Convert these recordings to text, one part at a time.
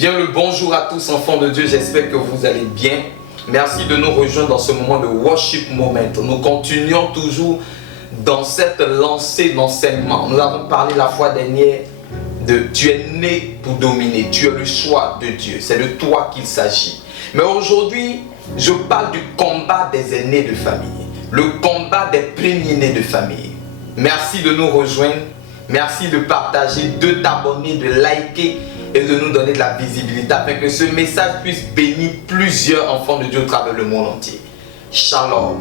Bien le bonjour à tous enfants de Dieu, j'espère que vous allez bien. Merci de nous rejoindre dans ce moment de worship moment. Nous continuons toujours dans cette lancée d'enseignement. Nous avons parlé la fois dernière de tu es né pour dominer, tu es le choix de Dieu, c'est de toi qu'il s'agit. Mais aujourd'hui, je parle du combat des aînés de famille, le combat des premiers-nés de famille. Merci de nous rejoindre, merci de partager, de t'abonner, de liker et de nous donner de la visibilité afin que ce message puisse bénir plusieurs enfants de Dieu au travers le monde entier. Shalom.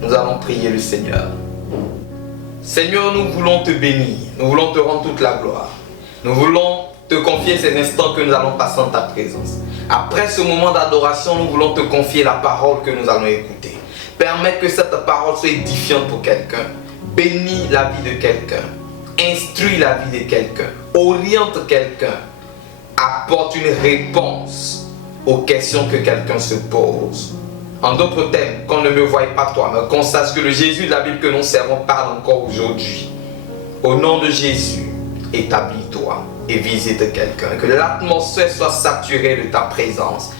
Nous allons prier le Seigneur. Seigneur, nous voulons te bénir, nous voulons te rendre toute la gloire. Nous voulons te confier ces instants que nous allons passer en ta présence. Après ce moment d'adoration, nous voulons te confier la parole que nous allons écouter. Permets que cette parole soit édifiante pour quelqu'un. Bénis la vie de quelqu'un. Instruis la vie de quelqu'un. Oriente quelqu'un. Apporte une réponse aux questions que quelqu'un se pose. En d'autres termes, qu'on ne me voie pas toi, mais qu'on sache que le Jésus de la Bible que nous servons parle encore aujourd'hui. Au nom de Jésus, établis-toi et visite quelqu'un. Que l'atmosphère soit saturée de ta présence.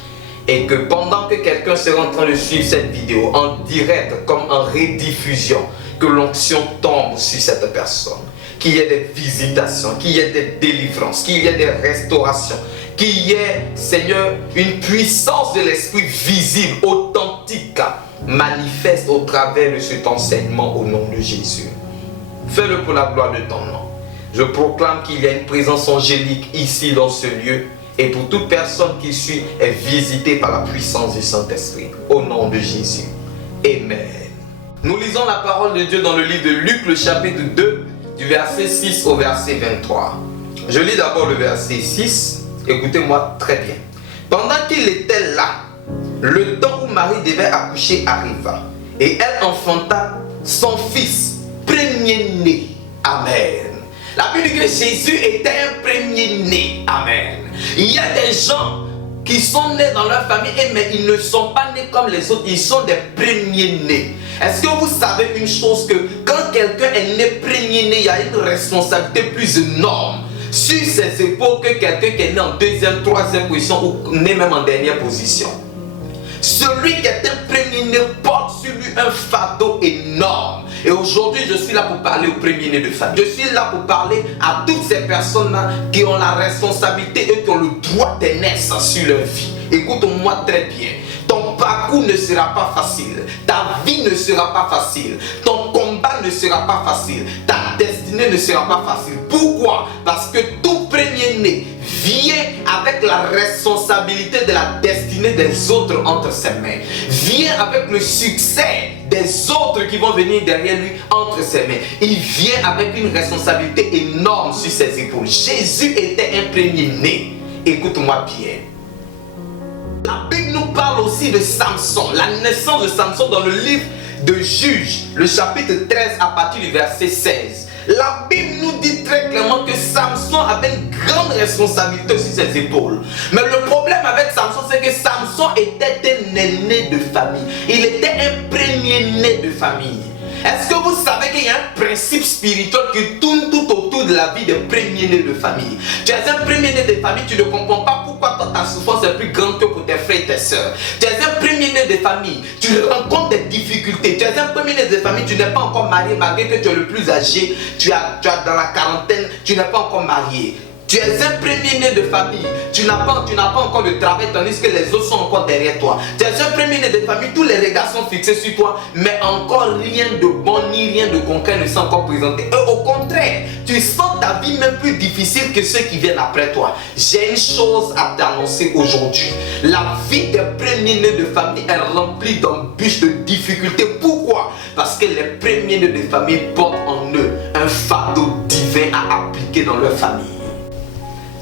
Et que pendant que quelqu'un sera en train de suivre cette vidéo en direct comme en rediffusion, que l'onction tombe sur cette personne. Qu'il y ait des visitations, qu'il y ait des délivrances, qu'il y ait des restaurations, qu'il y ait, Seigneur, une puissance de l'Esprit visible, authentique, manifeste au travers de cet enseignement au nom de Jésus. Fais-le pour la gloire de ton nom. Je proclame qu'il y a une présence angélique ici dans ce lieu et pour toute personne qui suit est visitée par la puissance du Saint-Esprit. Au nom de Jésus. Amen. Nous lisons la parole de Dieu dans le livre de Luc, le chapitre 2, du verset 6 au verset 23. Je lis d'abord le verset 6. Écoutez-moi très bien. Pendant qu'il était là, le temps où Marie devait accoucher arriva. Et elle enfanta son fils, premier-né. Amen. La Bible dit que Jésus était un premier-né. Amen. Il y a des gens qui sont nés dans leur famille, mais ils ne sont pas nés comme les autres, ils sont des premiers-nés. Est-ce que vous savez une chose, que quand quelqu'un est né premier-né, il y a une responsabilité plus énorme sur ses épaules que quelqu'un qui est né en deuxième, troisième position ou né même en dernière position. Celui qui est un premier-né porte sur lui un fardeau énorme. Et aujourd'hui, je suis là pour parler aux premiers-nés de famille. Je suis là pour parler à toutes ces personnes-là qui ont la responsabilité et qui ont le droit de naître sur leur vie. Écoute-moi très bien. Ton parcours ne sera pas facile. Ta vie ne sera pas facile. Ton combat ne sera pas facile. Ta destinée ne sera pas facile. Pourquoi? Parce que tout premier-né vient avec la responsabilité de la destinée des autres entre ses mains. Vient avec le succès des autres qui vont venir derrière lui entre ses mains. Il vient avec une responsabilité énorme sur ses épaules. Jésus était un premier-né. Écoute-moi bien. La Bible nous parle aussi de Samson, la naissance de Samson dans le livre de Juges, le chapitre 13 à partir du verset 16. La Bible nous dit très clairement que Samson avait une grande responsabilité sur ses épaules. Mais le problème avec Samson, c'est que Samson était un aîné de famille. Il était un premier-né de famille. Est-ce que vous savez qu'il y a un principe spirituel qui tourne tout autour de la vie des premiers-nés de famille? Tu es un premier-né de famille, tu ne comprends pas pourquoi toi, ta souffrance est plus grande que pour tes frères et tes sœurs. Tu es un premier-né de famille, tu rencontres des difficultés. Tu es un premier-né de famille, tu n'es pas encore marié malgré que tu es le plus âgé. Tu as dans la quarantaine, tu n'es pas encore marié. Tu es un premier-né de famille, tu n'as pas encore de travail tandis que les autres sont encore derrière toi. Tu es un premier-né de famille, tous les regards sont fixés sur toi, mais encore rien de bon ni rien de concret ne s'est encore présenté. Et au contraire, tu sens ta vie même plus difficile que ceux qui viennent après toi. J'ai une chose à t'annoncer aujourd'hui. La vie des premiers-nés de famille est remplie d'embûches, de difficultés. Pourquoi? Parce que les premiers-nés de famille portent en eux un fardeau divin à appliquer dans leur famille.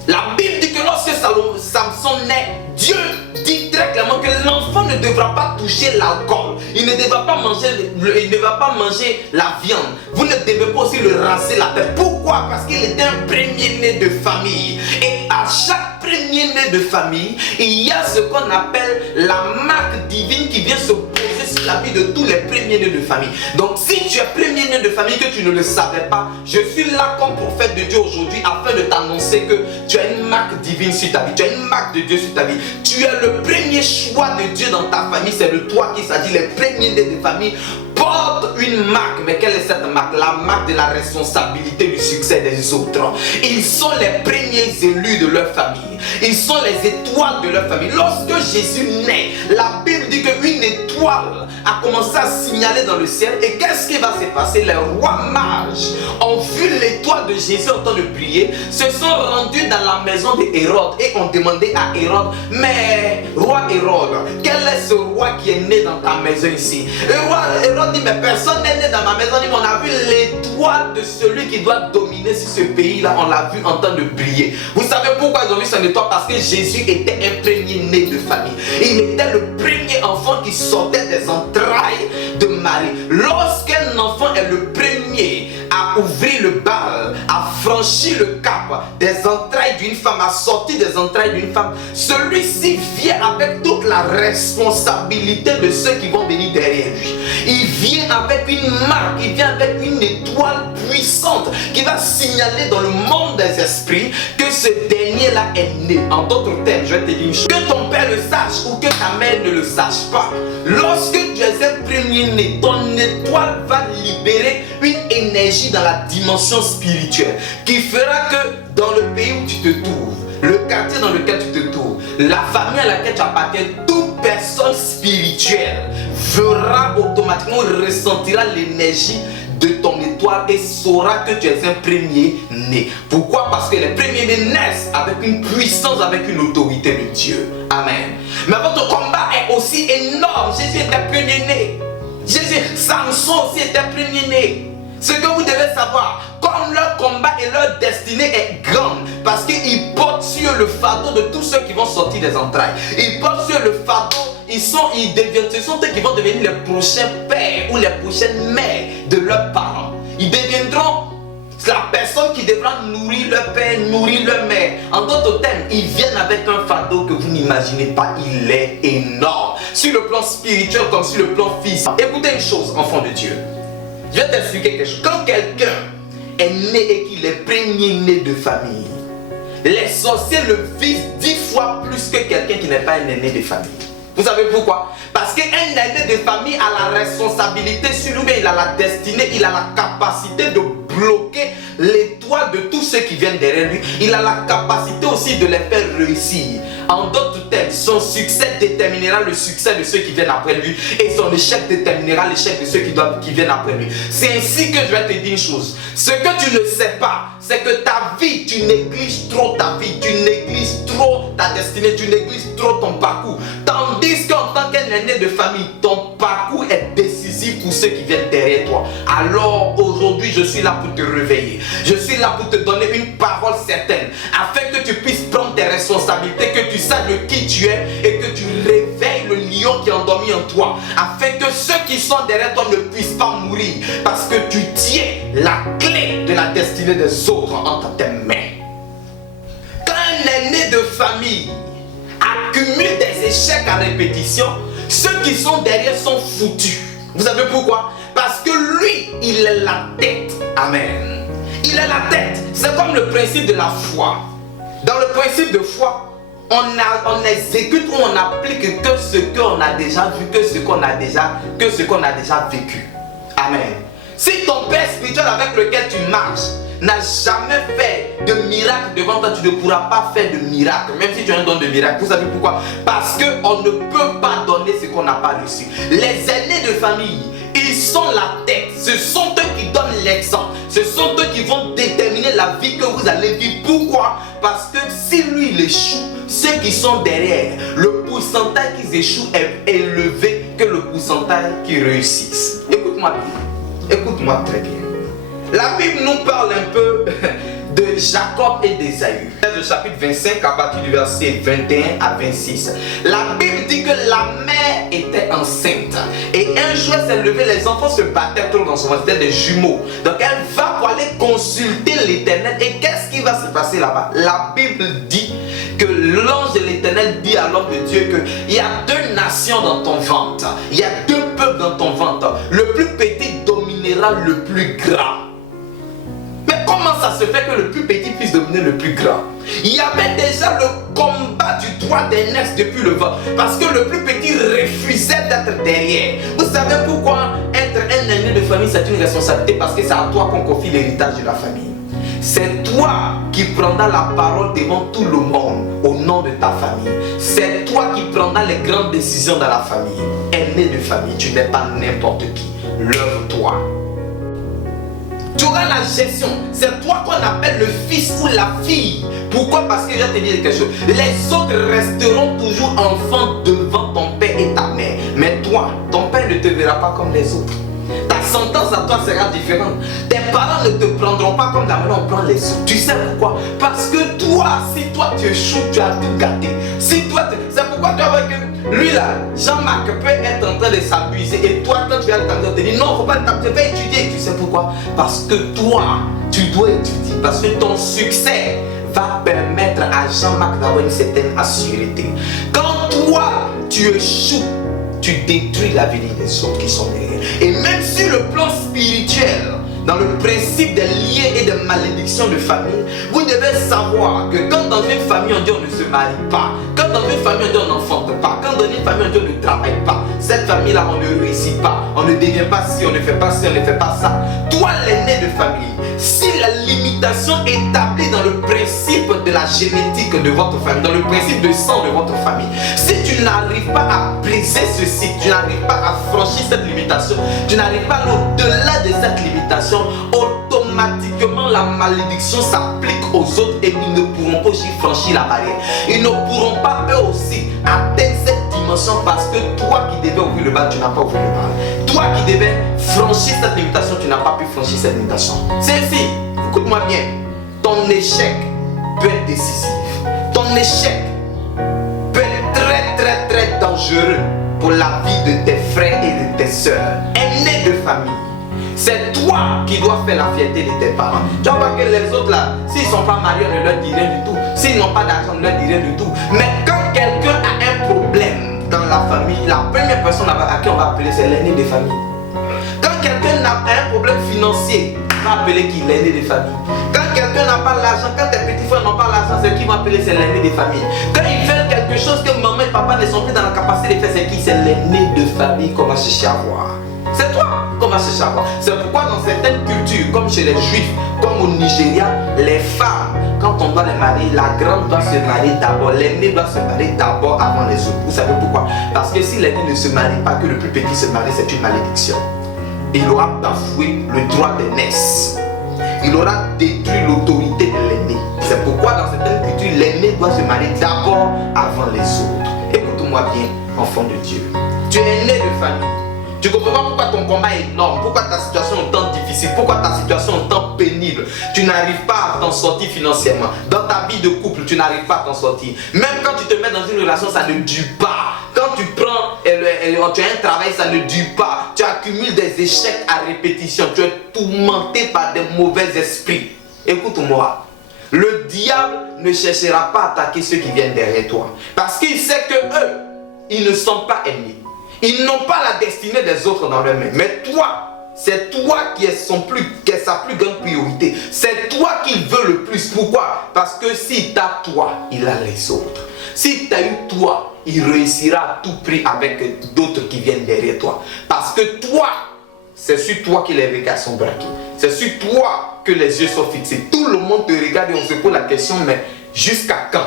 La Bible dit que lorsque Samson naît, Dieu dit très clairement que l'enfant ne devra pas toucher l'alcool. Il ne devra pas manger la viande. Vous ne devez pas aussi le rincer la tête. Pourquoi? Parce qu'il était un premier-né de famille. Et à chaque premier-né de famille, il y a ce qu'on appelle la marque divine qui vient se poser sur la vie de tous les premiers-nés de famille. Donc si tu es premier-né premier-né de famille que tu ne le savais pas, je suis là comme prophète de Dieu aujourd'hui afin de t'annoncer que tu as une marque divine sur ta vie, tu as une marque de Dieu sur ta vie. Tu es le premier choix de Dieu dans ta famille, c'est de toi qu'il s'agit. Les premiers-nés de famille portent une marque, mais quelle est cette marque? La marque de la responsabilité du succès des autres. Ils sont les premiers élus de leur famille. Ils sont les étoiles de leur famille. Lorsque Jésus naît, la Bible dit qu'une étoile a commencé à signaler dans le ciel. Et qu'est-ce qui va se passer? Les rois mages ont vu l'étoile de Jésus en train de briller, se sont rendus dans la maison d'Hérode et ont demandé à Hérode: mais roi Hérode, quel est ce roi qui est né dans ta maison ici? Le roi Hérode dit: mais personne n'est né dans ma maison. Il dit: on a vu l'étoile de celui qui doit dominer sur ce pays-là. On l'a vu en train de briller. Vous savez pourquoi ils ont vu son étoile? Parce que Jésus était un premier-né de famille. Il était le premier enfant qui sortait des entrailles de Marie. Lorsqu'un enfant est le premier à ouvrir le bal, à franchir le cap des entrailles d'une femme, à sortir des entrailles d'une femme, celui-ci vient avec toute la responsabilité de ceux qui vont venir derrière lui. Il vient avec une marque, il vient avec une étoile puissante qui va signaler dans le monde des esprits que ce dernier-là est né. En d'autres termes, je vais te dire une chose: que ton père le sache ou que ta mère ne le sache pas, lorsque tu es un premier-né, ton étoile va libérer une énergie dans la dimension spirituelle qui fera que dans le pays où tu te trouves, le quartier dans lequel tu te trouves, la famille à laquelle tu appartiens, toute personne spirituelle verra automatiquement, ressentira l'énergie de ton étoile et saura que tu es un premier-né. Pourquoi? Parce que les premiers-nés naissent avec une puissance, avec une autorité de Dieu. Amen. Mais votre combat est aussi énorme. Jésus était premier-né. Samson aussi était premier-né. Ce que vous devez savoir, comme leur combat et leur destinée est grande, parce qu'ils portent sur le fardeau de tous ceux qui vont sortir des entrailles. Ils portent sur le fardeau. Ce sont eux qui vont devenir les prochains pères ou les prochaines mères de leurs parents. Ils deviendront la personne qui devra nourrir leur père, nourrir leur mère. En d'autres termes, ils viennent avec un fardeau que vous n'imaginez pas. Il est énorme. Sur le plan spirituel comme sur le plan physique. Écoutez une chose, enfant de Dieu. Je vais t'expliquer quelque chose. Quand quelqu'un est né et qu'il est premier-né de famille, les sorciers le visent 10 fois plus que quelqu'un qui n'est pas un aîné de famille. Vous savez pourquoi? Parce qu'un aîné de famille a la responsabilité sur lui, il a la destinée, il a la capacité de bloquer l'étoile de tous ceux qui viennent derrière lui. Il a la capacité aussi de les faire réussir. En d'autres termes, son succès déterminera le succès de ceux qui viennent après lui et son échec déterminera l'échec de ceux qui viennent après lui. C'est ainsi que je vais te dire une chose. Ce que tu ne sais pas, c'est que ta vie, tu négliges trop ta vie, tu négliges trop ta destinée, tu négliges trop ton parcours. Tandis qu'en tant qu'un aîné de famille, ton parcours est décisif pour ceux qui viennent derrière toi. Alors aujourd'hui, je suis là pour te réveiller. Je suis là pour te donner une parole certaine, afin que tu puisses prendre tes responsabilités, que tu saches de qui tu es et que tu réveilles le lion qui est endormi en toi, afin que ceux qui sont derrière toi ne puissent pas mourir, parce que tu tiens la clé de la destinée des autres entre tes mains. Quand un aîné de famille accumule des échecs à répétition, ceux qui sont derrière sont foutus. Vous savez pourquoi? Parce que lui, il est la tête. Amen. Il est la tête. C'est comme le principe de la foi. Dans le principe de foi, on exécute ou on applique que ce qu'on a déjà vu, que ce qu'on a déjà vécu. Amen. Si ton père spirituel avec lequel tu marches n'a jamais fait de miracle devant toi, tu ne pourras pas faire de miracle, même si tu as un don de miracle. Vous savez pourquoi? Parce qu'on ne peut pas donner ce qu'on n'a pas reçu. Les aînés de famille, ils sont la tête. Ce sont eux qui donnent l'exemple. Ce sont eux qui vont déterminer la vie que vous allez vivre. Pourquoi? Parce que si lui il échoue, ceux qui sont derrière, le pourcentage qu'ils échouent est élevé que le pourcentage qui réussissent. Écoute-moi bien. Écoute-moi très bien. La Bible nous parle un peu de Jacob et d'Ésaü. Le chapitre 25 à partir du verset 21 à 26. La Bible dit que la mère était enceinte. Et un jour elle s'est levée, les enfants se battaient trop dans son ventre, c'était des jumeaux. Donc elle va pour aller consulter l'Éternel. Et qu'est-ce qui va se passer là-bas? La Bible dit que l'ange de l'Éternel dit à l'homme de Dieu qu'il y a 2 nations dans ton ventre. Il y a 2 peuples dans ton ventre. Le plus petit dominera deviendra le plus grand. Mais comment ça se fait que le plus petit puisse devenir le plus grand? Il y avait déjà le combat du droit d'aînesse depuis le vote. Parce que le plus petit refusait d'être derrière. Vous savez pourquoi être un aîné de famille, c'est une responsabilité? Parce que c'est à toi qu'on confie l'héritage de la famille. C'est toi qui prendras la parole devant tout le monde au nom de ta famille. C'est toi qui prendras les grandes décisions dans la famille. Aîné de famille, tu n'es pas n'importe qui. Lève-toi. Tu auras la gestion. C'est toi qu'on appelle le fils ou la fille. Pourquoi? Parce que je vais te dire quelque chose. Les autres resteront toujours enfants devant ton père et ta mère. Mais toi, ton père ne te verra pas comme les autres. Ta sentence à toi sera différente. Tes parents ne te prendront pas comme la manière on prend les autres. Tu sais pourquoi? Parce que toi, si toi tu échoues, tu as tout gâté. Si toi, c'est pourquoi tu vois que lui là, Jean-Marc peut être en train de s'abuser. Et toi, quand tu vas le t'amuser, tu te dis non, faut pas t'amuser, fais étudier. Tu sais pourquoi? Parce que toi, tu dois étudier. Parce que ton succès va permettre à Jean-Marc d'avoir une certaine assurité. Quand toi, tu échoues, tu détruis l'avenir des autres qui sont derrière. Et même sur le plan spirituel, dans le principe des liens et des malédictions de famille, vous devez savoir que quand dans une famille on dit on ne se marie pas, quand dans une famille on dit on n'enfante pas, quand dans une famille on dit on ne travaille pas, cette famille-là on ne réussit pas, on ne devient pas ci, on ne fait pas ci, on ne fait pas ça. Toi l'aîné de famille, si la limitation établie dans le principe de la génétique de votre famille, dans le principe de sang de votre famille, si tu n'arrives pas à briser ceci, tu n'arrives pas à franchir cette limitation, tu n'arrives pas au-delà de cette limitation, automatiquement la malédiction s'applique aux autres et ils ne pourront pas aussi franchir la barrière. Ils ne pourront pas eux aussi atteindre cette dimension parce que toi qui devais ouvrir le bal, tu n'as pas ouvert le bal. Toi qui devais franchir cette limitation, tu n'as pas pu franchir cette limitation. C'est ici, écoute-moi bien, ton échec peut être décisif. Ton échec peut être très dangereux pour la vie de tes frères et de tes soeurs. Aînés de famille. C'est toi qui dois faire la fierté de tes parents. Tu vas voir que les autres là, s'ils ne sont pas mariés, on ne leur dit rien du tout. S'ils n'ont pas d'argent, on ne leur dit rien du tout. Mais quand quelqu'un a un problème dans la famille, la première personne à qui on va appeler, c'est l'aîné de famille. Quand quelqu'un a un problème financier, on va appeler qui? L'aîné de famille. Quand quelqu'un n'a pas l'argent, quand tes petits frères n'ont pas l'argent, c'est qui va appeler? C'est l'aîné de famille. Quand ils veulent quelque chose que maman et papa ne sont plus dans la capacité de faire, c'est qui? C'est l'aîné de famille qu'on va chercher à voir. C'est toi qu'on va chercher à voir. C'est pourquoi dans certaines cultures, comme chez les juifs, comme au Nigeria, les femmes, quand on doit les marier, la grande doit se marier d'abord, l'aîné doit se marier d'abord avant les autres. Vous savez pourquoi? Parce que si l'aîné ne se marie pas, que le plus petit se marie, c'est une malédiction. Il aura bafoué le droit d'aînesse. Il aura détruit l'autorité de l'aîné. C'est pourquoi dans certaines cultures, l'aîné doit se marier d'abord avant les autres. Écoute-moi bien, enfant de Dieu. Tu es aîné de famille. Tu comprends pas pourquoi ton combat est énorme, pourquoi ta situation est tant difficile, pourquoi ta situation est tant pénible. Tu n'arrives pas à t'en sortir financièrement. Dans ta vie de couple, tu n'arrives pas à t'en sortir. Même quand tu te mets dans une relation, ça ne dure pas. Quand tu prends, tu as un travail, ça ne dure pas. Tu accumules des échecs à répétition. Tu es tourmenté par des mauvais esprits. Écoute-moi. Le diable ne cherchera pas à attaquer ceux qui viennent derrière toi. Parce qu'il sait que eux, ils ne sont pas ennemis. Ils n'ont pas la destinée des autres dans leurs mains. Mais toi, c'est toi qui est sa plus grande priorité. C'est toi qu'il veut le plus. Pourquoi? Parce que s'il t'a toi, il a les autres. Si tu as eu toi, il réussira à tout prix avec d'autres qui viennent derrière toi. Parce que toi, c'est sur toi que les regards sont braqués. C'est sur toi que les yeux sont fixés. Tout le monde te regarde et on se pose la question, mais jusqu'à quand?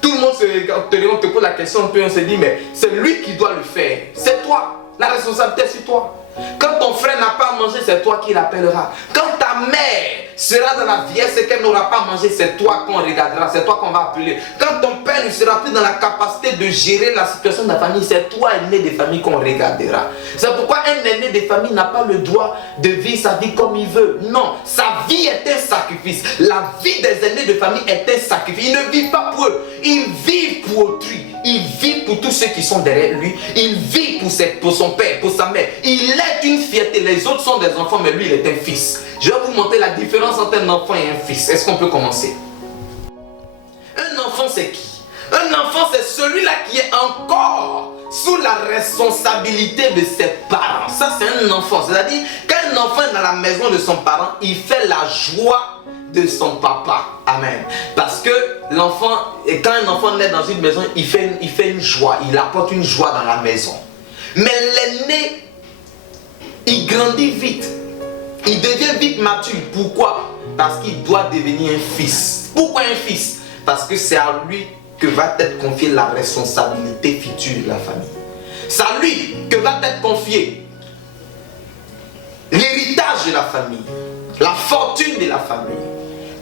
Tout le monde se regarde, on te pose la question, puis on se dit, mais c'est lui qui doit le faire. C'est toi. La responsabilité est sur toi. Quand ton frère n'a pas mangé, c'est toi qui l'appelleras. Quand ta mère sera dans la vieillesse et qu'elle n'aura pas mangé, c'est toi qu'on regardera, c'est toi qu'on va appeler. Quand ton père ne sera plus dans la capacité de gérer la situation de la famille, c'est toi, aîné de famille, qu'on regardera. C'est pourquoi un aîné de famille n'a pas le droit de vivre sa vie comme il veut. Non, sa vie est un sacrifice. La vie des aînés de famille est un sacrifice. Ils ne vivent pas pour eux, ils vivent pour autrui. Il vit pour tous ceux qui sont derrière lui. Il vit pour son père, pour sa mère. Il est une fierté. Les autres sont des enfants, mais lui, il est un fils. Je vais vous montrer la différence entre un enfant et un fils. Est-ce qu'on peut commencer? Un enfant, c'est qui? Un enfant, c'est celui-là qui est encore sous la responsabilité de ses parents. Ça, c'est un enfant. C'est-à-dire, quand un enfant est dans la maison de son parent, il fait la joie de son papa. Amen. Parce que l'enfant, et quand un enfant naît dans une maison, il fait une joie. Il apporte une joie dans la maison. Mais l'aîné, il grandit vite. Il devient vite mature. Pourquoi? Parce qu'il doit devenir un fils. Pourquoi un fils? Parce que c'est à lui que va être confiée la responsabilité future de la famille. C'est à lui que va être confié l'héritage de la famille, la fortune de la famille.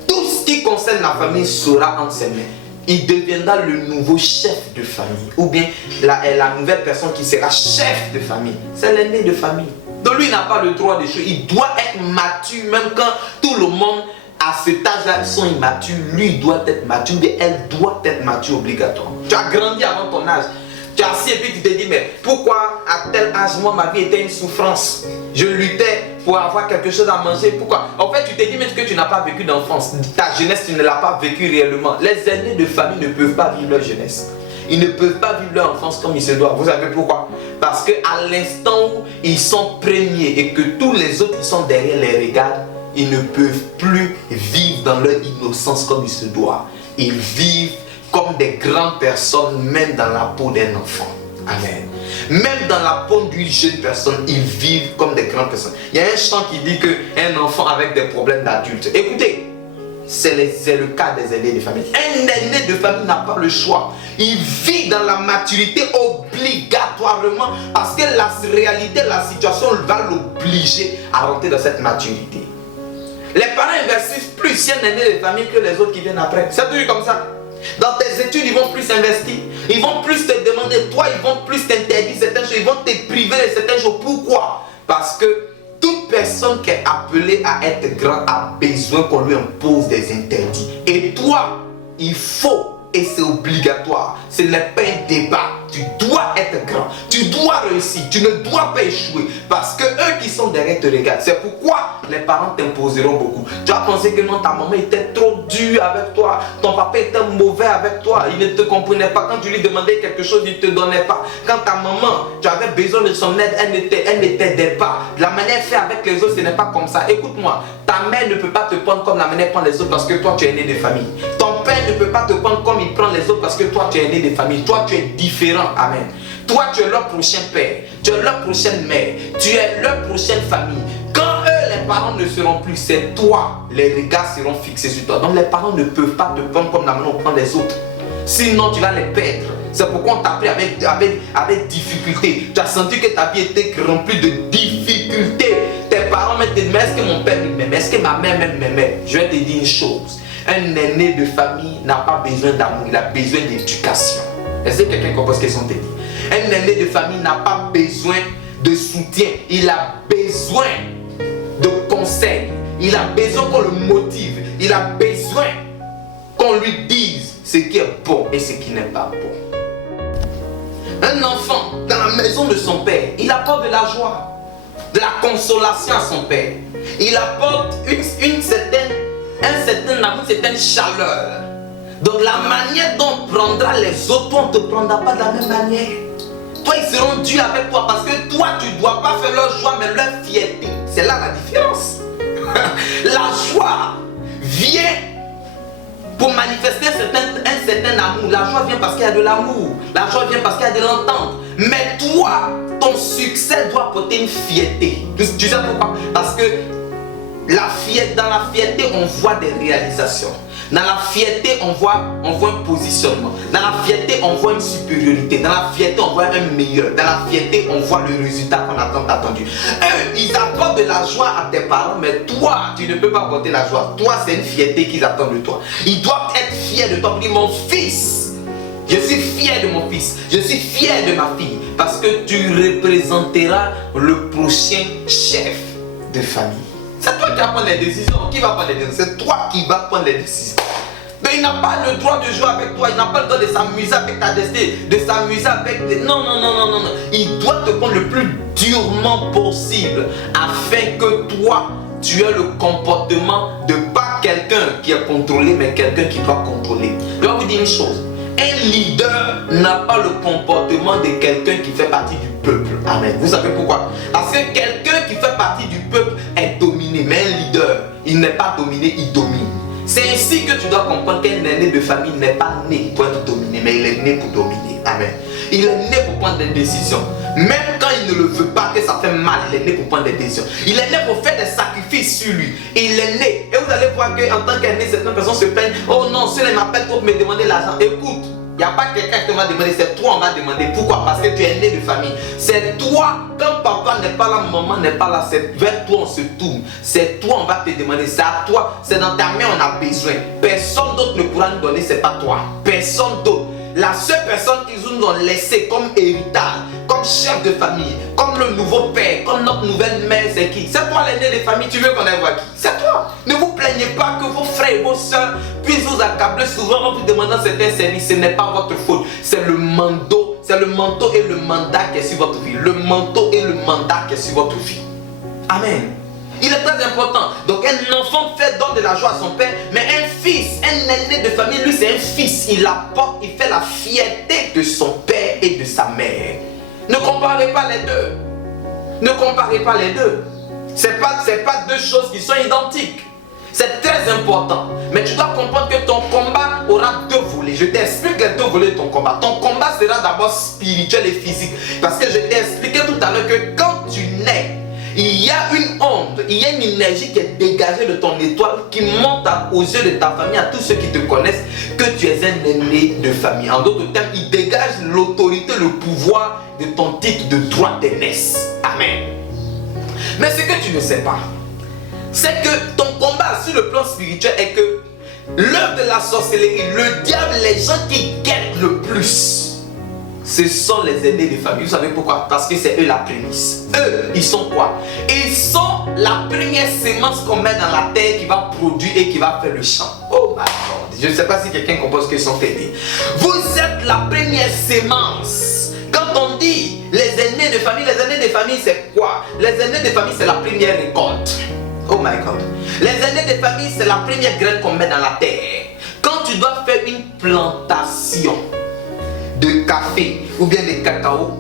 Tout ce qui concerne la famille sera entre ses mains. Il deviendra le nouveau chef de famille. Ou bien la nouvelle personne qui sera chef de famille. C'est l'aîné de famille. Donc lui, il n'a pas le droit de choses. Il doit être mature, même quand tout le monde à cet âge-là, ils sont immatures. Lui, il doit être mature, mais elle doit être mature obligatoirement. Tu as grandi avant ton âge. Tu as assis et puis tu te dis, mais pourquoi à tel âge, moi, ma vie était une souffrance? Je luttais pour avoir quelque chose à manger. Pourquoi? En fait, tu te dis même que tu n'as pas vécu d'enfance. Ta jeunesse, tu ne l'as pas vécu réellement. Les aînés de famille ne peuvent pas vivre leur jeunesse. Ils ne peuvent pas vivre leur enfance comme il se doit. Vous savez pourquoi? Parce qu'à l'instant où ils sont premiers et que tous les autres ils sont derrière les regards, ils ne peuvent plus vivre dans leur innocence comme il se doit. Ils vivent comme des grandes personnes, même dans la peau d'un enfant. Amen. Même dans la peau d'une jeune personne, ils vivent comme des grandes personnes. Il y a un chant qui dit qu'un enfant avec des problèmes d'adulte. Écoutez, c'est le cas des aînés de famille. Un aîné de famille n'a pas le choix. Il vit dans la maturité obligatoirement parce que la réalité, la situation va l'obliger à rentrer dans cette maturité. Les parents investissent plus si un aîné de famille que les autres qui viennent après. C'est toujours comme ça. Dans tes études, ils vont plus investir. Ils vont plus te demander, toi, ils vont plus t'interdire certaines choses. Ils vont te priver de certaines choses. Pourquoi? Parce que toute personne qui est appelée à être grand a besoin qu'on lui impose des interdits. Et toi, il faut, et c'est obligatoire, ce n'est pas un débat. Tu dois être grand, tu dois réussir, tu ne dois pas échouer. Parce que eux qui sont derrière te regardent. C'est pourquoi les parents t'imposeront beaucoup. Tu as pensé que non, ta maman était trop dure avec toi, ton papa était mauvais avec toi, il ne te comprenait pas. Quand tu lui demandais quelque chose, il ne te donnait pas. Quand ta maman, tu avais besoin de son aide, elle ne t'aidait pas. La manière de faire avec les autres, ce n'est pas comme ça. Écoute-moi, ta mère ne peut pas te prendre comme la manière prend les autres parce que toi tu es né de famille. Ton père ne peut pas te prendre comme il prend les autres parce que toi tu es né de famille. Toi tu es différent. Amen. Toi tu es leur prochain père, tu es leur prochaine mère, tu es leur prochaine famille. Quand eux les parents ne seront plus, c'est toi, les regards seront fixés sur toi. Donc les parents ne peuvent pas te prendre comme la manière on prend les autres. Sinon tu vas les perdre. C'est pourquoi on t'a pris avec difficulté. Tu as senti que ta vie était remplie de difficultés. Tes parents me disent, mais est-ce que mon père m'aime? Est-ce que ma mère m'aimait? Je vais te dire une chose. Un aîné de famille n'a pas besoin d'amour, il a besoin d'éducation. Est-ce que quelqu'un comprend ce qu'ils sont dit? Un aîné de famille n'a pas besoin de soutien, il a besoin de conseils. Il a besoin qu'on le motive. Il a besoin qu'on lui dise ce qui est bon et ce qui n'est pas bon. Un enfant dans la maison de son père, il apporte de la joie, de la consolation à son père. Il apporte un certain amour, une certaine chaleur. Donc la manière dont on prendra les autres, toi on ne te prendra pas de la même manière. Toi ils seront durs avec toi parce que toi tu ne dois pas faire leur joie mais leur fierté. C'est là la différence. La joie vient pour manifester un certain amour. La joie vient parce qu'il y a de l'amour. La joie vient parce qu'il y a de l'entente. Mais toi, ton succès doit apporter une fierté. Tu sais pourquoi? Parce que dans la fierté, on voit des réalisations. Dans la fierté, on voit un positionnement. Dans la fierté, on voit une supériorité. Dans la fierté, on voit un meilleur. Dans la fierté, on voit le résultat qu'on a tant attendu. Eux, ils apportent de la joie à tes parents, mais toi, tu ne peux pas apporter la joie. Toi, c'est une fierté qu'ils attendent de toi. Ils doivent être fiers de toi. Dire, mon fils, je suis fier de mon fils. Je suis fier de ma fille. Parce que tu représenteras le prochain chef de famille. C'est toi qui vas prendre les décisions. Qui va prendre les décisions? C'est toi qui vas prendre les décisions. Mais il n'a pas le droit de jouer avec toi. Il n'a pas le droit de s'amuser avec ta destinée. De s'amuser avec... Non. Il doit te prendre le plus durement possible. Afin que toi, tu aies le comportement de pas quelqu'un qui est contrôlé, mais quelqu'un qui doit contrôler. Je vais vous dire une chose. Un leader n'a pas le comportement de quelqu'un qui fait partie du peuple. Amen. Vous savez pourquoi? Parce que quelqu'un qui fait partie du peuple est dominé. Mais un leader, il n'est pas dominé, il domine. C'est ainsi que tu dois comprendre qu'un aîné de famille n'est pas né pour être dominé, mais il est né pour dominer. Amen. Il est né pour prendre des décisions. Même quand il ne le veut pas, que ça fait mal, il est né pour prendre des décisions. Il est né pour faire des sacrifices sur lui. Il est né. Et vous allez voir qu'en tant qu'aîné, certaines personnes se plaignent. Oh non, cela m'appelle pour me demander l'argent. Écoute, il n'y a pas quelqu'un qui te va demander, c'est toi on va demander. Pourquoi? Parce que tu es né de famille. C'est toi, quand papa n'est pas là, maman n'est pas là, c'est vers toi on se tourne. C'est toi on va te demander, c'est à toi, c'est dans ta main on a besoin. Personne d'autre ne pourra nous donner, c'est pas toi. Personne d'autre. La seule personne qu'ils nous ont laissé comme héritage, comme chef de famille, comme le nouveau père, comme notre nouvelle mère, c'est qui? C'est toi l'aîné de famille, tu veux qu'on aille voir qui? C'est toi. Ne vous plaignez pas que vos frères et vos soeurs puissent vous accabler souvent en vous demandant certains services. Ce n'est pas votre faute, c'est le manteau. C'est le manteau et le mandat qui est sur votre vie. Le manteau et le mandat qui est sur votre vie. Amen. Il est très important. Donc un enfant fait don de la joie à son père, mais un fils, un aîné de famille, lui c'est un fils. Il apporte, il fait la fierté de son père et de sa mère. Ne comparez pas les deux. Ne comparez pas les deux. C'est pas deux choses qui sont identiques. C'est très important. Mais tu dois comprendre que ton combat aura deux volets. Je t'explique les deux volets de ton combat. Ton combat sera d'abord spirituel et physique. Parce que je t'ai expliqué tout à l'heure que quand tu nais, il y a une onde, il y a une énergie qui est dégagée de ton étoile qui monte aux yeux de ta famille, à tous ceux qui te connaissent, que tu es un aîné de famille. En d'autres termes, il dégage l'autorité, le pouvoir de ton titre de droit d'aînesse. Amen. Mais ce que tu ne sais pas, c'est que ton combat sur le plan spirituel est que l'œuvre de la sorcellerie, le diable, les gens qui guettent le plus, ce sont les aînés de famille. Vous savez pourquoi? Parce que c'est eux la prémisse. Eux, ils sont quoi? Ils sont la première sémence qu'on met dans la terre qui va produire et qui va faire le champ. Oh my God. Je ne sais pas si quelqu'un comprend ce qu'ils sont aînés. Vous êtes la première sémence. Quand on dit les aînés de famille, c'est quoi? Les aînés de famille, c'est la première récolte. Oh my God. Les aînés de famille, c'est la première graine qu'on met dans la terre. Quand tu dois faire une plantation de café ou bien de cacao,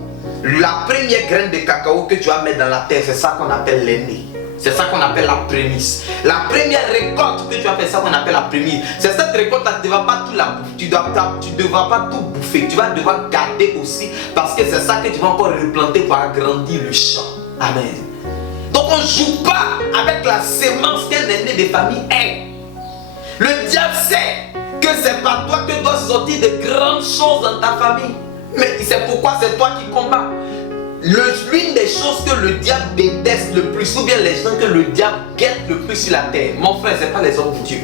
la première graine de cacao que tu vas mettre dans la terre, c'est ça qu'on appelle l'aîné. C'est ça qu'on appelle la prémisse. La première récolte que tu vas faire, c'est ça qu'on appelle la prémisse. C'est cette récolte-là, tu ne vas pas tout la bouffer. Tu ne devras pas tout bouffer. Tu vas devoir garder aussi parce que c'est ça que tu vas encore replanter pour agrandir le champ. Amen. Donc on ne joue pas avec la sémence qu'un aîné de famille est. Le diable sait que c'est par toi que doivent sortir de grandes choses dans ta famille. Mais c'est pourquoi c'est toi qui combats. L'une des choses que le diable déteste le plus, ou bien les gens que le diable guette le plus sur la terre, mon frère, ce n'est pas les hommes de Dieu.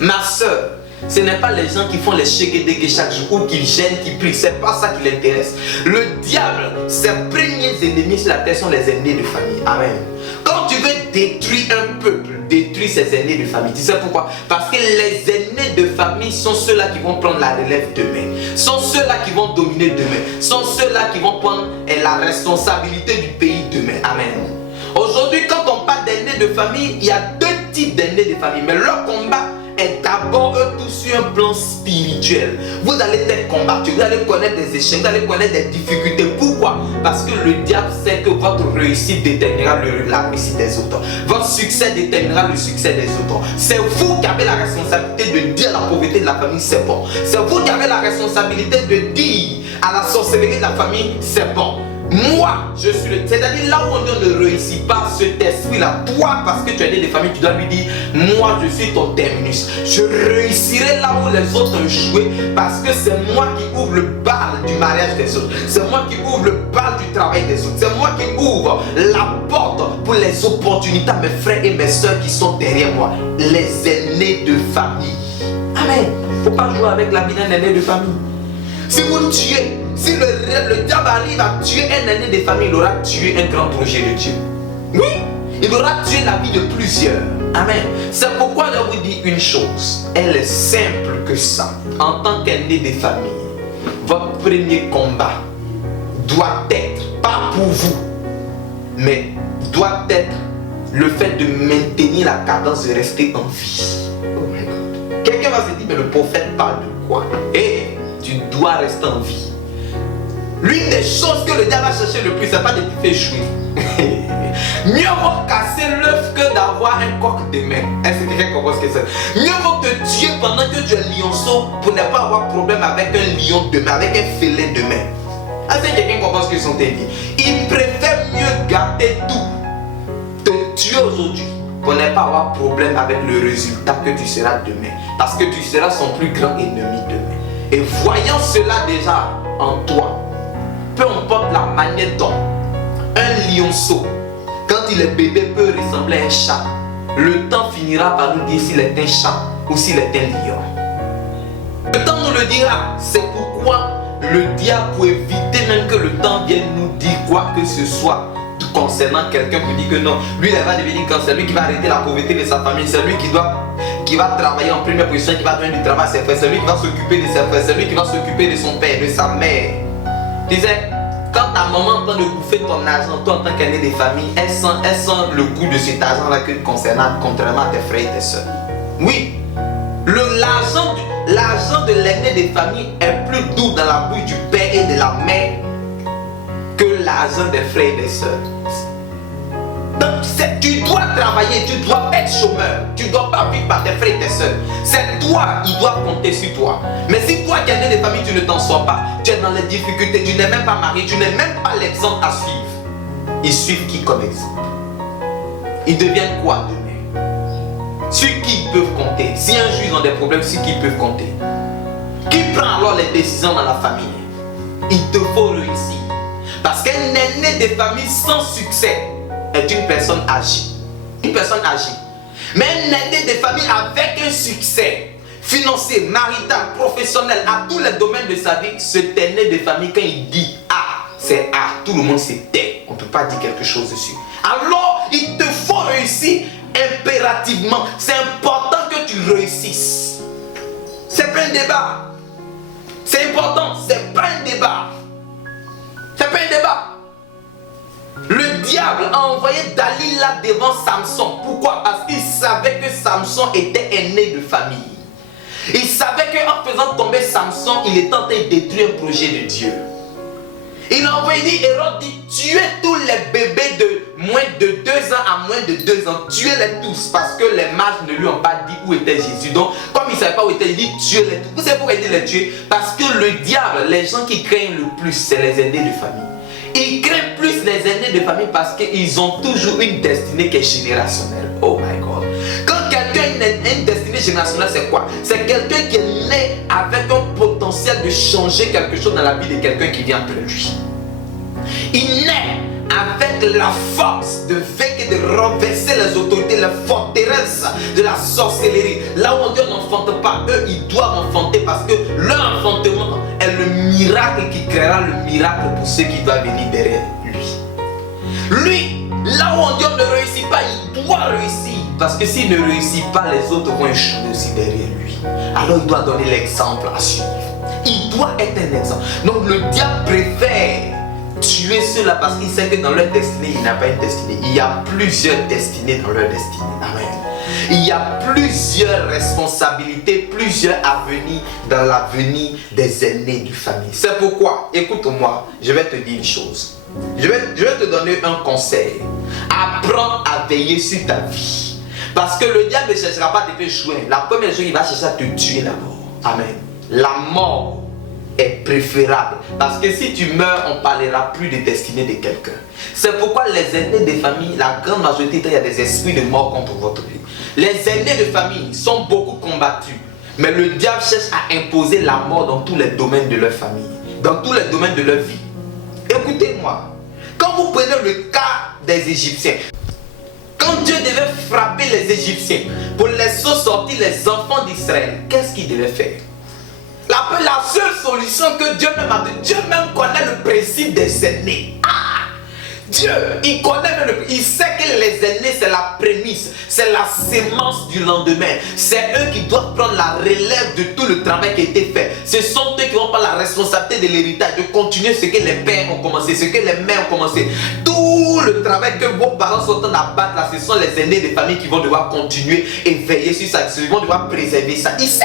Ma soeur, ce n'est pas les gens qui font les shégédégués chaque jour ou qui gênent, qui prient. Ce n'est pas ça qui l'intéresse. Le diable, ses premiers ennemis sur la terre sont les aînés de famille. Amen. Quand tu veux détruire un peuple, détruis ses aînés de famille. Tu sais pourquoi? Parce que les aînés de famille sont ceux-là qui vont prendre la relève demain. Sont ceux-là qui vont dominer demain. Sont ceux-là qui vont prendre la responsabilité du pays demain. Amen. Aujourd'hui, quand on parle d'aînés de famille, il y a deux types d'aînés de famille. Mais leur combat est d'abord eux tous sur un plan spirituel. Vous allez être combattu, vous allez connaître des échecs, vous allez connaître des difficultés. Pourquoi? Parce que le diable sait que votre réussite déterminera la réussite des autres. Votre succès déterminera le succès des autres. C'est vous qui avez la responsabilité de dire à la pauvreté de la famille c'est bon. C'est vous qui avez la responsabilité de dire à la sorcellerie de la famille c'est bon. Moi, je suis le... C'est-à-dire là où on ne réussit pas cet esprit-là, toi, parce que tu es né de famille, tu dois lui dire, moi, je suis ton terminus. Je réussirai là où les autres ont échoué, parce que c'est moi qui ouvre le bal du mariage des autres. C'est moi qui ouvre le bal du travail des autres. C'est moi qui ouvre la porte pour les opportunités à mes frères et mes soeurs qui sont derrière moi. Les aînés de famille. Amen. Il ne faut pas jouer avec la vie d'un aîné de famille. Si vous le tuez, si le diable arrive à tuer un aîné de famille, il aura tué un grand projet de Dieu. Oui, il aura tué la vie de plusieurs. Amen. C'est pourquoi je vous dis une chose. Elle est simple que ça. En tant qu'aîné de famille, votre premier combat doit être, pas pour vous, mais doit être le fait de maintenir la cadence de rester en vie. Oh my God. Quelqu'un va se dire, mais le prophète parle de quoi? Et tu dois rester en vie. L'une des choses que le diable va chercher le plus, c'est pas de te faire échouer. Mieux vaut casser l'œuf que d'avoir un coq demain. Est-ce que quelqu'un comprend ce que c'est? Mieux vaut te tuer pendant que tu es lionceau pour ne pas avoir problème avec un lion demain, avec un félin demain. Est-ce que quelqu'un comprend ce que sont dit? Il préfère mieux garder tout, te tuer aujourd'hui, pour ne pas avoir problème avec le résultat que tu seras demain. Parce que tu seras son plus grand ennemi demain. Et voyant cela déjà en toi, peu importe la manière dont un lionceau, quand il est bébé, peut ressembler à un chat, le temps finira par nous dire s'il est un chat ou s'il est un lion. Le temps nous le dira. C'est pourquoi le diable, pour éviter même que le temps vienne nous dire quoi que ce soit concernant quelqu'un, pour dire que non, lui il va devenir cancer, c'est lui qui va arrêter la pauvreté de sa famille, c'est lui qui va travailler en première position, qui va donner du travail à ses frères, c'est lui qui va s'occuper de ses frères, c'est lui qui va s'occuper de son père, de sa mère. Tu sais, quand ta maman est en train de bouffer ton argent, toi en tant qu'aîné des familles, elle sent le goût de cet argent-là que concernant, contrairement à tes frères et tes soeurs. Oui, l'argent de l'aîné des familles est plus doux dans la bouche du père et de la mère que l'argent des frères et des soeurs. Donc tu dois travailler, tu dois être chômeur, tu ne dois pas vivre par tes frères et tes soeurs. C'est toi, ils doivent compter sur toi. Mais si toi qui es né des familles, tu ne t'en sors pas, tu es dans les difficultés, tu n'es même pas marié, tu n'es même pas l'exemple à suivre. Ils suivent qui comme exemple? Ils deviennent quoi demain? Sur qui ils peuvent compter? Si un jour ils ont des problèmes, sur qui ils peuvent compter? Qui prend alors les décisions dans la famille? Il te faut réussir. Parce qu'un aîné des familles sans succès est une personne âgée. Une personne âgée. Mais un aîné des familles avec un succès financier, marital, professionnel, à tous les domaines de sa vie, cet aîné des familles, quand il dit A, c'est A. Tout le monde se tait. On ne peut pas dire quelque chose dessus. Alors, il te faut réussir impérativement. C'est important que tu réussisses. C'est pas un débat. C'est important. C'est pas un débat. C'est pas un débat. Le diable a envoyé Dalila devant Samson. Pourquoi? Parce qu'il savait que Samson était aîné de famille. Il savait qu'en faisant tomber Samson, il était en train de détruire un projet de Dieu. Il a envoyé dit, Hérode dit, tuez tous les bébés de moins de 2 ans à moins de 2 ans. Tuez-les tous parce que les mages ne lui ont pas dit où était Jésus. Donc, comme il ne savait pas où était, il dit tuez-les tous. Vous savez pourquoi il dit les tuer? Parce que le diable, les gens qui craignent le plus, c'est les aînés de famille. Ils craignent plus les aînés de famille parce qu'ils ont toujours une destinée qui est générationnelle. Oh my God. Quand quelqu'un a une destinée générationnelle, c'est quoi? C'est quelqu'un qui est né avec un potentiel de changer quelque chose dans la vie de quelqu'un qui vient après lui. Il naît avec la force de vaincre et de renverser les autorités, les forteresses de la sorcellerie. Là où on dit on n'enfante pas, eux ils doivent enfanter parce que leur enfantement est le miracle qui créera le miracle pour ceux qui doivent venir derrière lui. Lui, là où on dit on ne réussit pas, il doit réussir. Parce que s'il ne réussit pas, les autres vont échouer aussi derrière lui. Alors il doit donner l'exemple à suivre. Il doit être un exemple. Donc le diable préfère tuer ceux-là parce qu'il sait que dans leur destinée, il n'y a pas une destinée. Il y a plusieurs destinées dans leur destinée. Amen. Il y a plusieurs responsabilités, plusieurs avenirs dans l'avenir des aînés du famille. C'est pourquoi, écoute-moi, je vais te dire une chose. Je vais te donner un conseil. Apprends à veiller sur ta vie. Parce que le diable ne cherchera pas à te faire échouer. La première chose, il va chercher à te tuer d'abord. Amen. La mort est préférable. Parce que si tu meurs, on ne parlera plus de destinée de quelqu'un. C'est pourquoi les aînés des familles, la grande majorité, il y a des esprits de mort contre votre vie. Les aînés de famille sont beaucoup combattus. Mais le diable cherche à imposer la mort dans tous les domaines de leur famille. Dans tous les domaines de leur vie. Écoutez-moi. Quand vous prenez le cas des Égyptiens, quand Dieu devait frapper les Égyptiens pour les sortir les enfants d'Israël, qu'est-ce qu'il devait faire? La seule solution que Dieu même a donné, Dieu même connaît le principe des aînés. Dieu, il connaît même il sait que les aînés c'est la prémisse, c'est la sémence du lendemain. C'est eux qui doivent prendre la relève de tout le travail qui a été fait. Ce sont eux qui vont prendre la responsabilité de l'héritage, de continuer ce que les pères ont commencé, ce que les mères ont commencé. Tout le travail que vos parents sont en train d'abattre là, ce sont les aînés des familles qui vont devoir continuer et veiller sur ça, ils vont devoir préserver ça. Il sait.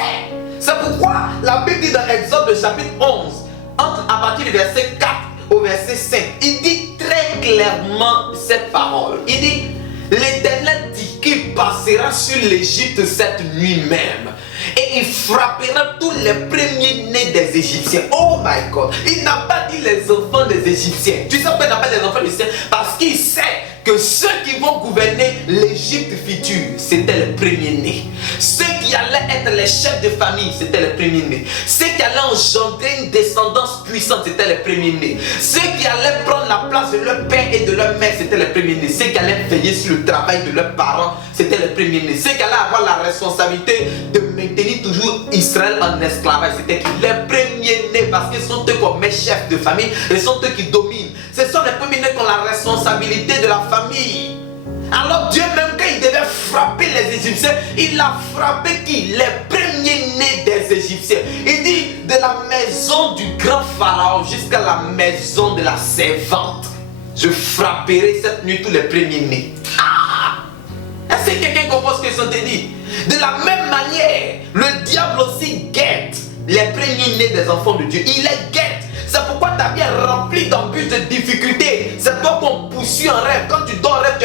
C'est pourquoi la Bible dit dans Exode chapitre 11, à partir du verset 4 au verset 5, il dit très clairement cette parole. Il dit, l'Éternel dit qu'il passera sur l'Égypte cette nuit même. Et il frappera tous les premiers-nés des Égyptiens. Oh my God. Il n'a pas dit les enfants des Égyptiens. Tu sais pourquoi il n'a pas dit les enfants des Égyptiens? Parce qu'il sait que ceux qui vont gouverner l'Égypte future, c'était les premiers-nés. Ceux qui allaient être les chefs de famille, c'était les premiers-nés. Ceux qui allaient engendrer une descendance puissante, c'était les premiers-nés. Ceux qui allaient prendre la place de leur père et de leur mère, c'était les premiers-nés. Ceux qui allaient veiller sur le travail de leurs parents, c'était les premiers-nés. Ceux qui allaient avoir la responsabilité de maintenir toujours Israël en esclavage, c'était les premiers-nés, parce qu'ils sont eux comme chefs de famille, ils sont eux qui dominent. Ce sont les premiers-nés qui ont la responsabilité de la famille. Alors Dieu, même quand il devait frapper les Égyptiens, il a frappé qui? Les premiers-nés des Égyptiens. Il dit de la maison du grand pharaon jusqu'à la maison de la servante. Je frapperai cette nuit tous les premiers-nés. Est-ce que quelqu'un comprend ce que je te dis? De la même manière, le diable aussi guette les premiers-nés des enfants de Dieu. Il les guette. C'est pourquoi ta vie est remplie d'embûches, de difficultés. C'est toi qu'on poursuit en rêve. Quand tu dors en rêve,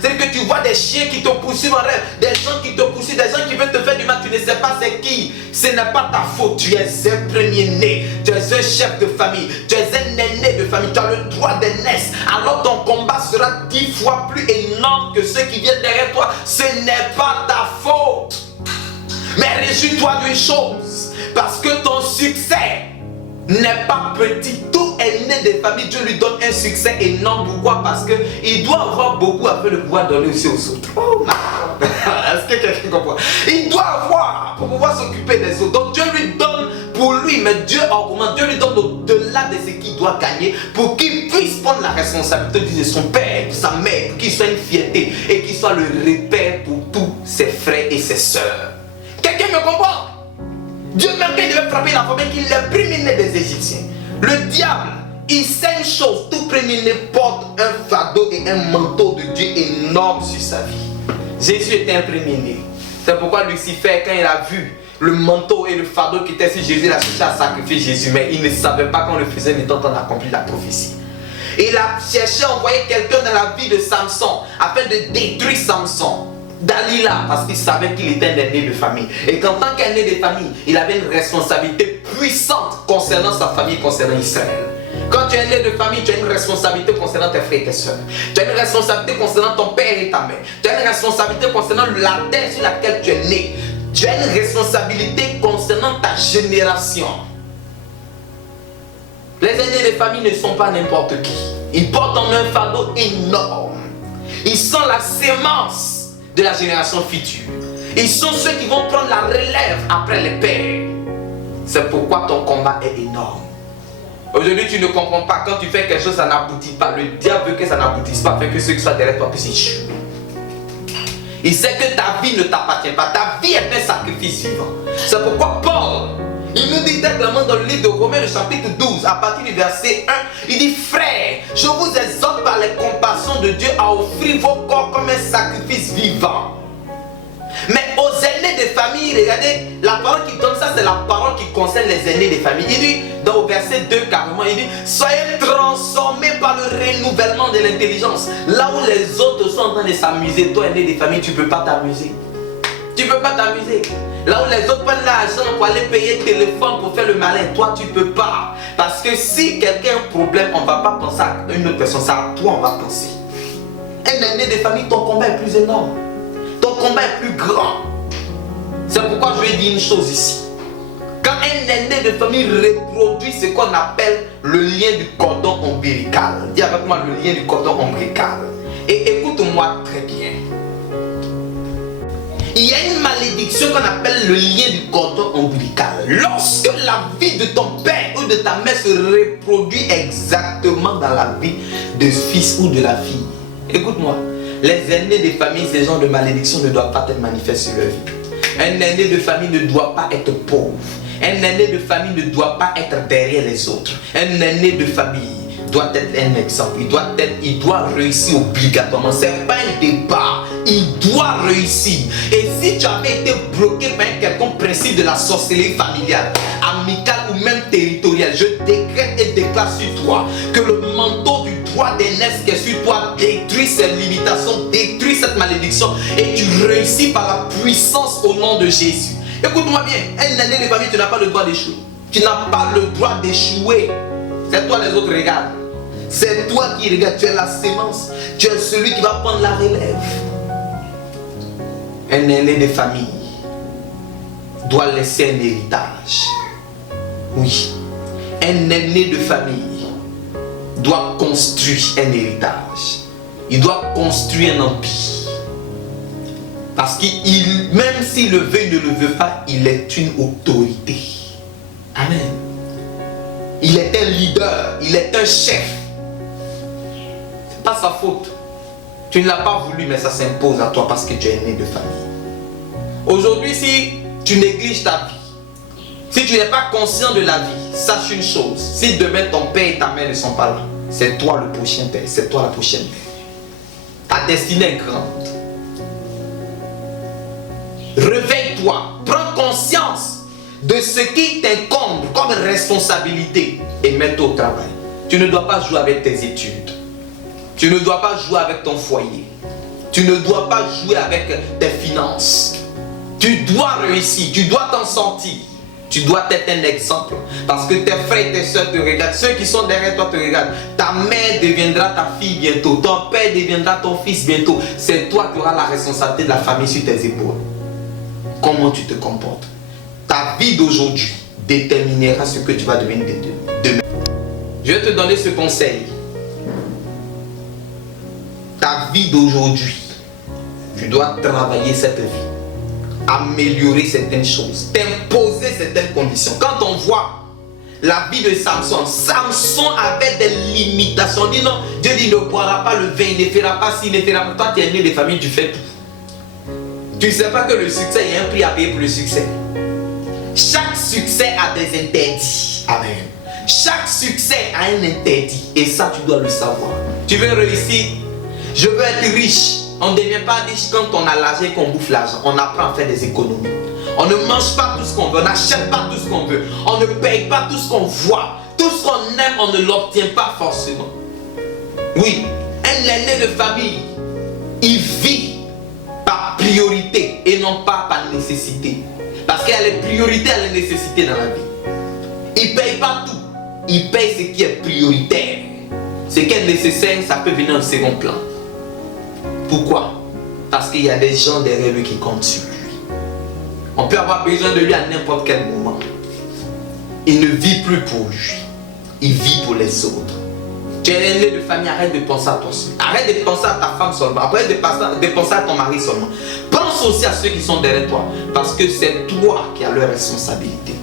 c'est que tu vois des chiens qui te poursuivent en rêve, des gens qui te poursuivent, des gens qui veulent te faire du mal. Tu ne sais pas c'est qui. Ce n'est pas ta faute. Tu es un premier-né. Tu es un chef de famille. Tu es un aîné de famille. Tu as le droit de naître. Alors ton combat sera 10 fois plus énorme que ceux qui viennent derrière toi. Ce n'est pas ta faute. Mais réjouis-toi d'une chose. Parce que ton succès n'est pas petit. Tout aîné des familles, Dieu lui donne un succès énorme. Pourquoi? Parce qu'il doit avoir beaucoup afin de pouvoir donner aussi aux autres. Oh, est-ce que quelqu'un comprend? Il doit avoir pour pouvoir s'occuper des autres. Donc Dieu lui donne pour lui, mais Dieu augmente. Dieu lui donne au-delà de ce qu'il doit gagner pour qu'il puisse prendre la responsabilité de son père, de sa mère, pour qu'il soit une fierté et qu'il soit le repère pour tous ses frères et ses sœurs. Quelqu'un me comprend? Dieu même quand il devait frapper la famille, qu'il est premier-né des Égyptiens. Le diable, il sait une chose, tout premier-né porte un fardeau et un manteau de Dieu énorme sur sa vie. Jésus était un premier-né. C'est pourquoi Lucifer, quand il a vu le manteau et le fardeau qui était sur Jésus, il a cherché à sacrifier Jésus, mais il ne savait pas qu'on le faisait, mais tant qu'on a accompli la prophétie. Il a cherché à envoyer quelqu'un dans la vie de Samson afin de détruire Samson. Dalila, parce qu'il savait qu'il était un aîné de famille. Et qu'en tant qu'aîné de famille, il avait une responsabilité puissante concernant sa famille, concernant Israël. Quand tu es aîné de famille, tu as une responsabilité concernant tes frères et tes soeurs. Tu as une responsabilité concernant ton père et ta mère. Tu as une responsabilité concernant la terre sur laquelle tu es né. Tu as une responsabilité concernant ta génération. Les aînés de famille ne sont pas n'importe qui. Ils portent en eux un fardeau énorme. Ils sont la sémence de la génération future. Ils sont ceux qui vont prendre la relève après les pères. C'est pourquoi ton combat est énorme. Aujourd'hui, tu ne comprends pas. Quand tu fais quelque chose, ça n'aboutit pas. Le diable veut que ça n'aboutisse pas, fait que ceux qui sont derrière toi puissent échouer. Il sait que ta vie ne t'appartient pas. Ta vie est un sacrifice vivant. C'est pourquoi Paul, il nous dit clairement dans le livre de Romains, le chapitre 12, à partir du verset 1, il dit: frères, je vous exhorte par les compassions de Dieu à offrir vos corps comme un sacrifice vivant. Mais aux aînés des familles, regardez, la parole qui donne ça, c'est la parole qui concerne les aînés des familles. Il dit, dans le verset 2 carrément, il dit: soyez transformés par le renouvellement de l'intelligence. Là où les autres sont en train de s'amuser, toi aîné des familles, tu ne peux pas t'amuser. Tu ne peux pas t'amuser. Là où les autres prennent l'argent pour aller payer le téléphone pour faire le malin, toi tu ne peux pas. Parce que si quelqu'un a un problème, on ne va pas penser à une autre personne, c'est à toi on va penser. Un aîné de famille, ton combat est plus énorme. Ton combat est plus grand. C'est pourquoi je vais dire une chose ici. Quand un aîné de famille reproduit ce qu'on appelle le lien du cordon ombilical, dis avec moi le lien du cordon ombilical. Et écoute-moi très bien. Il y a une malédiction qu'on appelle le lien du cordon ombilical. Lorsque la vie de ton père ou de ta mère se reproduit exactement dans la vie de fils ou de la fille. Écoute-moi, les aînés des familles, ces genres de malédiction ne doivent pas être manifestés sur leur vie. Un aîné de famille ne doit pas être pauvre. Un aîné de famille ne doit pas être derrière les autres. Un aîné de famille doit être un exemple. Il doit réussir obligatoirement. Ce n'est pas un débat. Il dois réussir. Et si tu avais été bloqué par un quelconque principe de la sorcellerie familiale, amicale ou même territoriale, je décrète et déclare sur toi que le manteau du droit d'aînesse qui est sur toi détruit ces limitations, détruit cette malédiction et tu réussis par la puissance au nom de Jésus. Écoute-moi bien, un aîné de famille, tu n'as pas le droit d'échouer. Tu n'as pas le droit d'échouer. C'est toi les autres regardent. C'est toi qui regardes, tu es la sémence. Tu es celui qui va prendre la relève. Un aîné de famille doit laisser un héritage. Oui. Un aîné de famille doit construire un héritage. Il doit construire un empire. Parce qu'il, même s'il le veut, il ne le veut pas, il est une autorité. Amen. Il est un leader, il est un chef. C'est pas sa faute. Tu ne l'as pas voulu, mais ça s'impose à toi parce que tu es né de famille. Aujourd'hui, si tu négliges ta vie, si tu n'es pas conscient de la vie, sache une chose. Si demain ton père et ta mère ne sont pas là, c'est toi le prochain père, c'est toi la prochaine mère. Ta destinée est grande. Réveille-toi, prends conscience de ce qui t'incombe comme responsabilité et mets-toi au travail. Tu ne dois pas jouer avec tes études. Tu ne dois pas jouer avec ton foyer. Tu ne dois pas jouer avec tes finances. Tu dois réussir, tu dois t'en sortir. Tu dois être un exemple. Parce que tes frères et tes soeurs te regardent. Ceux qui sont derrière toi te regardent. Ta mère deviendra ta fille bientôt. Ton père deviendra ton fils bientôt. C'est toi qui auras la responsabilité de la famille sur tes épaules. Comment tu te comportes? Ta vie d'aujourd'hui déterminera ce que tu vas devenir demain. Je vais te donner ce conseil. Ta vie d'aujourd'hui, tu dois travailler cette vie, améliorer certaines choses, t'imposer certaines conditions. Quand on voit la vie de Samson, Samson avait des limitations. On dit non, Dieu dit il ne boira pas le vin, il ne fera pas ci, il ne fera pas. Toi tu es né de famille, tu fais tout. Tu ne sais pas que le succès, il y a un prix à payer pour le succès. Chaque succès a des interdits. Amen. Chaque succès a un interdit. Et ça, tu dois le savoir. Tu veux réussir? Je veux être riche. On ne devient pas riche quand on a l'argent et qu'on bouffe l'argent. On apprend à faire des économies. On ne mange pas tout ce qu'on veut. On n'achète pas tout ce qu'on veut. On ne paye pas tout ce qu'on voit. Tout ce qu'on aime, on ne l'obtient pas forcément. Oui, un aîné de famille, il vit par priorité et non pas par nécessité. Parce qu'il y a les priorités et les nécessités dans la vie. Il ne paye pas tout. Il paye ce qui est prioritaire. Ce qui est nécessaire, ça peut venir en second plan. Pourquoi? Parce qu'il y a des gens derrière lui qui comptent sur lui. On peut avoir besoin de lui à n'importe quel moment. Il ne vit plus pour lui. Il vit pour les autres. Tu es aîné de famille, arrête de penser à toi seul. Arrête de penser à ta femme seulement. Arrête de penser à ton mari seulement. Pense aussi à ceux qui sont derrière toi. Parce que c'est toi qui as leur responsabilité.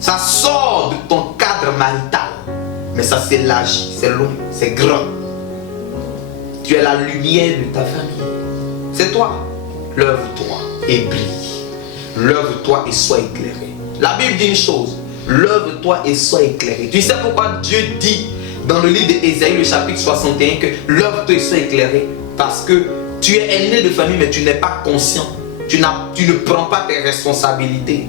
Ça sort de ton cadre marital. Mais ça s'élargit, c'est long, c'est grand. Tu es la lumière de ta famille. C'est toi. Lève-toi et brille. Lève-toi et sois éclairé. La Bible dit une chose. Lève-toi et sois éclairé. Tu sais pourquoi Dieu dit dans le livre d'Ésaïe, le chapitre 61, que lève-toi et sois éclairé? Parce que tu es aîné de famille, mais tu n'es pas conscient. Tu ne prends pas tes responsabilités.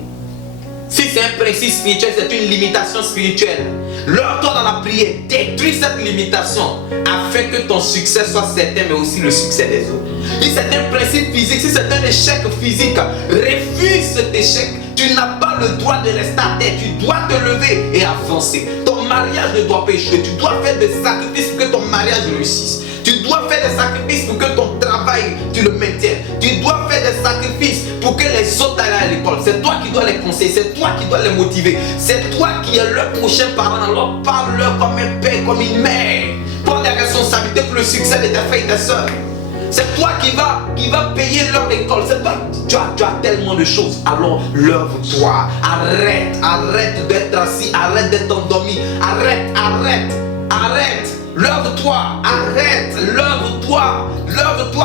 Si c'est un principe spirituel, c'est une limitation spirituelle. Lève-toi dans la prière, détruis cette limitation afin que ton succès soit certain, mais aussi le succès des autres. Si c'est un principe physique, si c'est un échec physique, refuse cet échec. Tu n'as pas le droit de rester à terre, tu dois te lever et avancer. Ton mariage ne doit pas échouer, tu dois faire des sacrifices pour que ton mariage réussisse. Tu dois faire des sacrifices pour que ton travail, tu le maintiennes. Tu dois faire des sacrifices pour que les autres aillent à l'école. C'est toi qui dois les conseiller, c'est toi qui dois les motiver. C'est toi qui es leur prochain parent. Alors parle-leur comme un père, comme une mère. Prends des responsabilités pour le succès de tes frères et tes soeurs. C'est toi qui va payer leur école. C'est toi, tu as tellement de choses. Alors lève-toi. Arrête d'être assis. Arrête d'être endormi. Arrête. Lève-toi, arrête, lève-toi,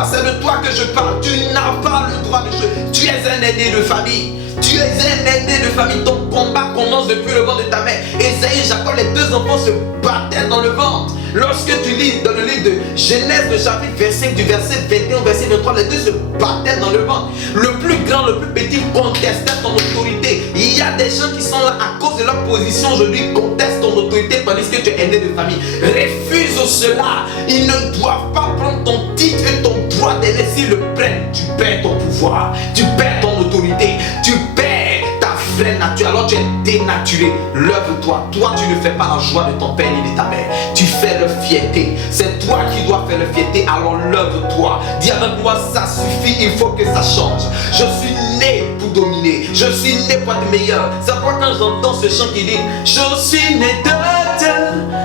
c'est de toi que je parle. Tu n'as pas le droit de jouer. Tu es un aîné de famille. Tu es un aîné de famille. Ton combat commence depuis le ventre de ta mère. Esaïe et Jacob, les deux enfants se battaient dans le ventre. Lorsque tu lis dans le livre de Genèse, le chapitre 25, du verset 21 au verset 23, les deux se battaient dans le ventre. Le plus grand, le plus petit contestait ton autorité. Il y a des gens qui sont là à cause de leur position aujourd'hui, contestent ton autorité tandis que tu es aîné de famille. Refuse cela. Ils ne doivent pas prendre ton titre et ton droit d'aîné. S'ils le prennent, tu perds ton pouvoir, tu perds ton autorité, tu perds ta vraie nature. Alors tu es dénaturé. Lève-toi. Toi, tu ne fais pas la joie de ton père ni de ta mère. Tu fais leur fierté. C'est toi qui dois faire leur fierté. Alors lève-toi. Dis avec moi, ça suffit. Il faut que ça change. Je suis né pour dominer. Je suis né pour être meilleur. C'est pourquoi quand j'entends ce chant qui dit je suis né de Dieu,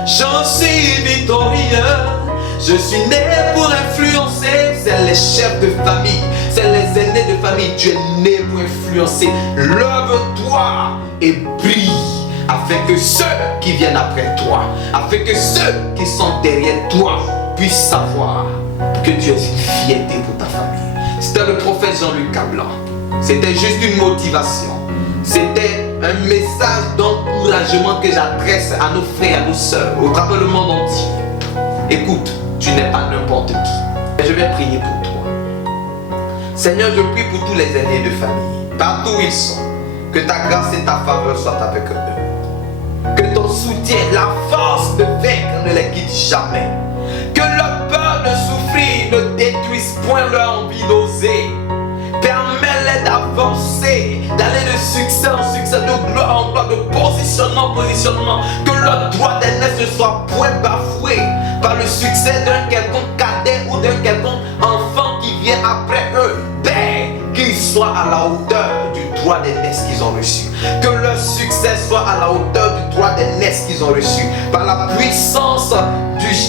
je suis victorieux. Je suis né pour influencer. C'est les chefs de famille, c'est les aînés de famille. Tu es né pour influencer. Lève-toi et brille, afin que ceux qui viennent après toi, afin que ceux qui sont derrière toi puissent savoir que tu es une fierté pour ta famille. C'était le prophète Jean-Luc Cablan. C'était juste une motivation. C'était un message d'encouragement que j'adresse à nos frères et à nos sœurs au travers le monde entier. Écoute, tu n'es pas n'importe qui. Et je vais prier pour toi. Seigneur, je prie pour tous les aînés de famille, partout où ils sont, que ta grâce et ta faveur soient avec eux. Que ton soutien, la force de vaincre ne les quitte jamais. Que leur peur de souffrir ne détruise point leur envie d'oser. Permets-les d'avancer, d'aller de succès en succès, de gloire en gloire, de positionnement en positionnement. Que leur droit d'aînesse ne soit point bafoué par le succès d'un quelconque cadet ou d'un quelconque enfant qui vient après eux. Dès qu'ils soient à la hauteur du droit d'aînesse qu'ils ont reçu. Que leur succès soit à la hauteur du droit d'aînesse qu'ils ont reçu. Par la puissance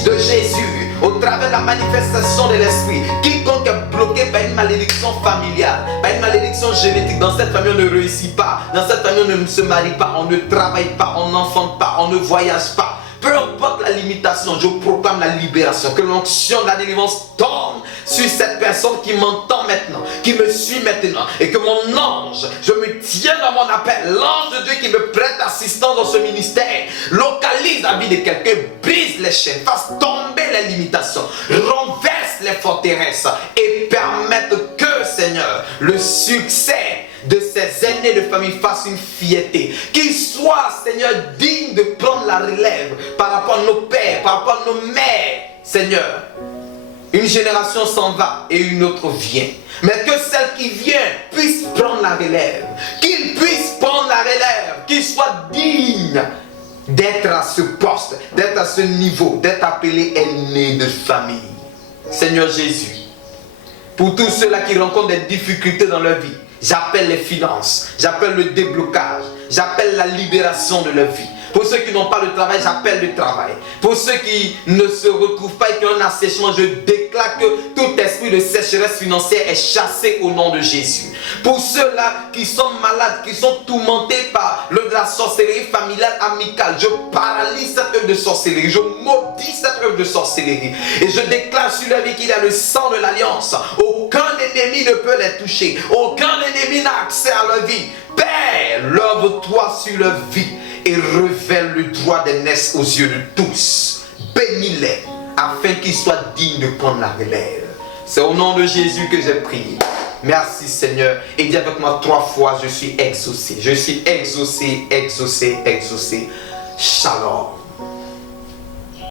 de Jésus, au travers de la manifestation de l'esprit. Quiconque est bloqué par une malédiction familiale, par une malédiction génétique, dans cette famille on ne réussit pas, dans cette famille on ne se marie pas, on ne travaille pas, on n'enfante pas, on ne voyage pas. Peu importe la limitation, je proclame la libération. Que l'onction de la délivrance tombe sur cette personne qui m'entend maintenant, qui me suit maintenant. Et que mon ange, je me tiens dans mon appel. L'ange de Dieu qui me prête assistance dans ce ministère, localise la vie de quelqu'un, brise les chaînes, fasse tomber les limitations, renverse les forteresses et permette que, Seigneur, le succès de ces aînés de famille fasse une fierté. Qu'ils soient, Seigneur, dignes de prendre la relève par rapport à nos pères, par rapport à nos mères. Seigneur, une génération s'en va et une autre vient. Mais que celle qui vient puisse prendre la relève. Qu'ils puissent prendre la relève. Qu'ils soient dignes d'être à ce poste, d'être à ce niveau, d'être appelés aînés de famille. Seigneur Jésus, pour tous ceux-là qui rencontrent des difficultés dans leur vie, j'appelle les finances, j'appelle le déblocage, j'appelle la libération de leur vie. Pour ceux qui n'ont pas de travail, j'appelle le travail. Pour ceux qui ne se retrouvent pas et qui ont un assèchement, je déclare que tout esprit de sécheresse financière est chassé au nom de Jésus. Pour ceux-là qui sont malades, qui sont tourmentés par la sorcellerie familiale amicale, je paralyse cette œuvre de sorcellerie, je maudis cette œuvre de sorcellerie. Et je déclare sur leur vie qu'il y a le sang de l'alliance. Aucun ennemi ne peut les toucher. Aucun ennemi n'a accès à leur vie. Père, lève-toi sur leur vie et révèle le droit d'aînesse aux yeux de tous. Bénis-les afin qu'ils soient dignes de prendre la relève. C'est au nom de Jésus que j'ai prié. Merci Seigneur. Et dis avec moi 3 fois, je suis exaucé. Je suis exaucé, exaucé, exaucé. Shalom.